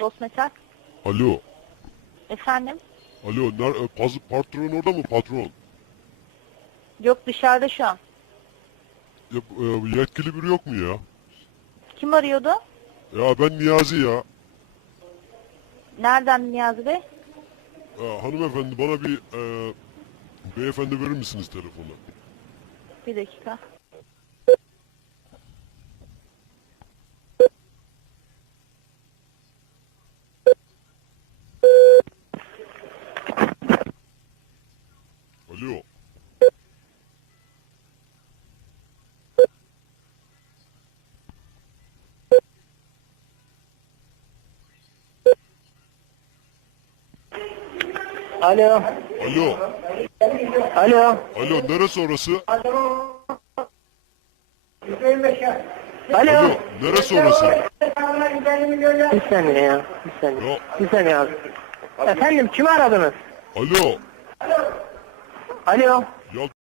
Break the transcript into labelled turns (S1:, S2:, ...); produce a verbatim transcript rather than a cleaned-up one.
S1: Dost mesaj.
S2: Alo.
S1: Efendim?
S2: Alo. Ner, e, paz, patron orada mı patron?
S1: Yok, dışarıda şu an.
S2: Ya, e, yetkili biri yok mu ya?
S1: Kim arıyordu?
S2: Ya ben Niyazi ya.
S1: Nereden Niyazi Bey?
S2: E, hanımefendi bana bir e, beyefendi verir misiniz telefonu?
S1: Bir dakika.
S2: Alo.
S3: Alo.
S2: Alo.
S3: Alo.
S2: Alo neresi orası?
S3: Alo.
S2: Alo neresi orası?
S3: Bir saniye ya. Bir saniye.
S2: Ya.
S3: Bir saniye abi. Efendim kimi aradınız?
S2: Alo.
S3: Alo.
S2: Ya